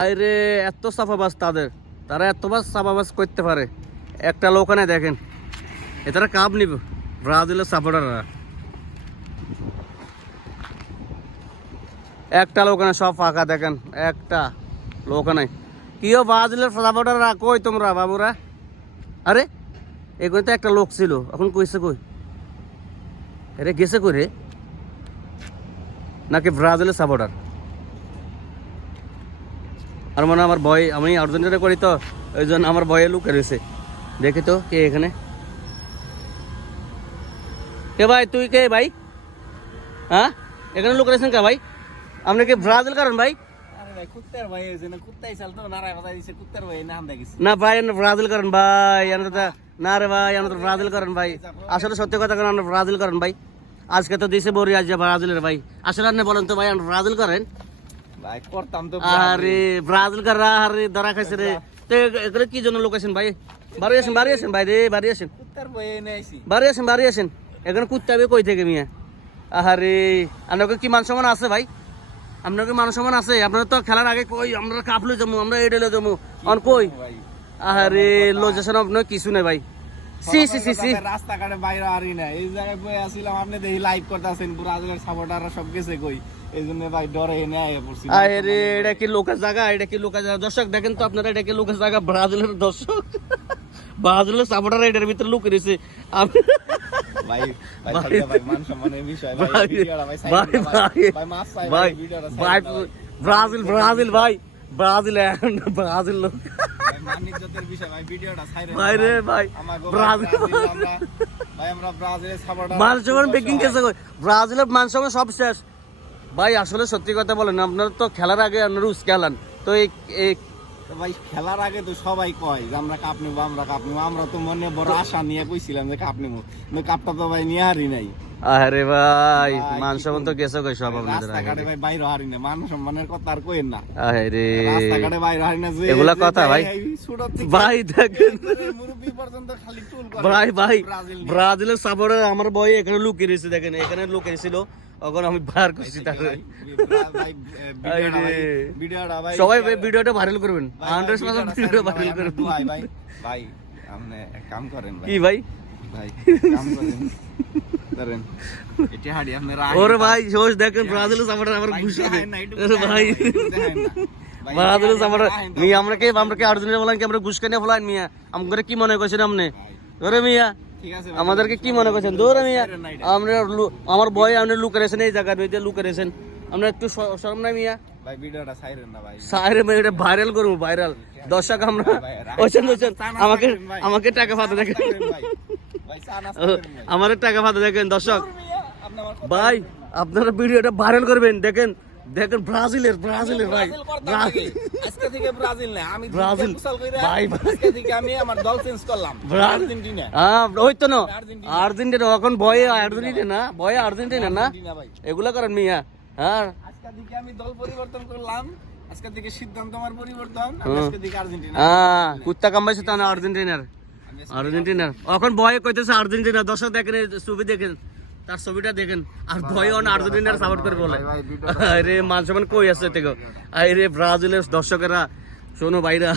আরে এত সাফাবাজ তাদের, তারা এতবার সাফাবাজ করতে পারে। একটা লোক না দেখেন, এটারা কাপ নিব ব্রাজিলের সাপোর্টাররা। একটা লোক না, সব ফাঁকা দেখেন, একটা লোক নাই। কিও ব্রাজিলের সাপোর্টাররা কই তোমরা বাবুরা? আরে এখানে তো একটা লোক ছিল, এখন কইছে কই? আরে গেছে কই রে? নাকি ব্রাজিলের সাপোর্টার? আর মানে আমার ভয়, আমি আর্জেন্টিনা করি তো ওই জন্য আমার ভয়ে লুকে রয়েছে। দেখি তো কে এখানে। কে ভাই, তুই কে ভাই? হ্যাঁ, এখানে লুকে রয়েছেন কে ভাই? আপনি কি ব্রাজিল কারণ ভাই? না ভাই, ব্রাজিল করেন ভাই, না রে ভাই, আমরা তো ব্রাজিল করেন ভাই। আসলে সত্যি কথা কেন, আমরা ব্রাজিল করেন ভাই। আজকে তো দিছে বড়ি, আজ ব্রাজিলের ভাই। আসলে আপনি বলেন তো ভাই, আমরা ব্রাজিল করেন? আরে ব্রাজিল কর আরে ধরা খাইছে রে। তো এগুলো কি জন্য লোকেশন ভাই? বাড়ি আসেন ভাই রে, বাড়ি আসেন, বাড়ি আসেন। এখানে কুত্তা হবে কই থেকে মিয়া? আরে আপনাকে কি মান সম্মান আছে ভাই? আপনার কি মান সম্মান আছে? আপনার তো খেলার আগে কই আমরা কাপলে যাবো, আমরা এডেলে যাবো, অন কই? আরে লজ্জাশন আপনার কিছু নেই ভাই। রাস্তাঘাটে বাইরে আরি না, এই জায়গায় বই আসিলাম, আপনি দেখি লাইভ করতেছেন, ব্রাজিলের সাপোর্টাররা সব গেছে কই, এই জন্য ভাই ডরে এনে আয়া পড়ছি। আরে এটা কি লোকের জায়গা? এটা কি লোকের জায়গা? দর্শক দেখেন তো আপনারা, এটা কি লোকের জায়গা? ব্রাজিলের দর্শক, ব্রাজিলের সাপোর্টার এটার ভিতরে লুকে রয়েছে। ভাই ভাই মান সম্মানের বিষয় ভাই, ভিডিওটা ভাই সাইড ভাই মাফ চাই ভাই, ভিডিওটা সাইড ভাই। ব্রাজিল ভাই, ব্রাজিল লোক মান ইজ্জতের বিষয় ভাই, ভিডিওটা সাইড ভাই রে ভাই। ব্রাজিল ভাই, আমরা ব্রাজিলের সাপোর্টার, মান সম্মান বেকিং কেসে কই? ব্রাজিলের মান সম্মান সব শেষ ভাই। আসলে সত্যি কথা বলেন, আপনারা তো খেলার আগে আপনারা উস্কালান তো এই ভাই খেলার আগে তো সবাই কয় যে আমরা কাপ নিবো, আমরা তো মনে বড় আশা নিয়ে কইছিলাম যে কাপ নিবো, কিন্তু কাপটা তো ভাই নিয়ে হারি নাই। আরে ভাই মান সম্মান তো গেছে কই সব আপনাদের। রাস্তাঘাটে ভাই বাইরে হারি না, মান সম্মানের কথা আর কইেন না। আরে রাস্তাঘাটে বাইরে হারি না, যে এগুলা কথা ভাই। ভাই দেখেন মুরব্বি পর্যন্ত খালি টুল করে ভাই ব্রাজিলের সাপোর্টার আমার বয় এখানে লুকিয়ে রয়েছে, দেখেন এখানে লুকিয়ে ছিল, তখন আমি বার করছি তাকে। সবাই ভিডিওটা ভাইরাল করবেন, 100% ভিডিও ভাইরাল করবেন ভাই। ভাই আপনি এক কাম করেন কি ভাই? ভাই কাম করেন এটা হাড়ি আপনি ওরে ভাই সোজ দেখেন, ব্রাজিলের সাপোর্টার আমার খুশি হবে। ওরে ভাই ব্রাজিলের সাপোর্টার মিয়া, আমরা কি আর্জেন্টিনা বলেন কি আমরা ঘুষ কিনে ফলাইন মিয়া? আমাদের কি মনে করছেন আপনি? ওরে মিয়া আমাদেরকে কি মনে করছেন? দৌড়ে মিয়া, আমরা আমার ভয়ে আপনি লুকে রেছেন, এই জায়গার ভিতরে লুকে রেছেন, আমরা একটু শরম নাই মিয়া? ভাই ভিডিওটা সাইরেন না ভাই, সাইরে ভাই, এটা ভাইরাল করবো, ভাইরাল। দর্শক আমরা ওইছেন আমাকে টাকা পাতে দেখেন, আমাদের টাকা পাতে দেখেন দর্শক ভাই, আপনারা ভিডিওটা ভাইরাল করবেন। দেখেন ব্রাজিলের ভাই, আজকে থেকে ব্রাজিল না, আমি ব্রাজিল ভাই, আজকে থেকে আমি আমার দল চেঞ্জ করলাম, আর্জেন্টিনা। হ্যাঁ ওই তো না, আর্জেন্টিনা এখন ভয়ে আর্জেন্টিনা না, এগুলা করেন মিয়া। হ্যাঁ আজকে থেকে আমি দল পরিবর্তন করলাম, আজকে থেকে সিদ্ধান্ত আমার পরিবর্তন, আজকে থেকে আর্জেন্টিনা। হ্যাঁ কুত্তা কামাইছে তো না আর্জেন্টিনার এখন ভয়ে কইতেছে আর্জেন্টিনা। দর্শক দেখেন ছবি, দেখেন তার ছবিটা দেখেন, আর ভয়ে আর্জেন্টিনার সাপোর্ট করে বলে। আরে মান সম্মান কই আছে থেকে? আরে ব্রাজিলের দর্শকেরা শোনো ভাইরা,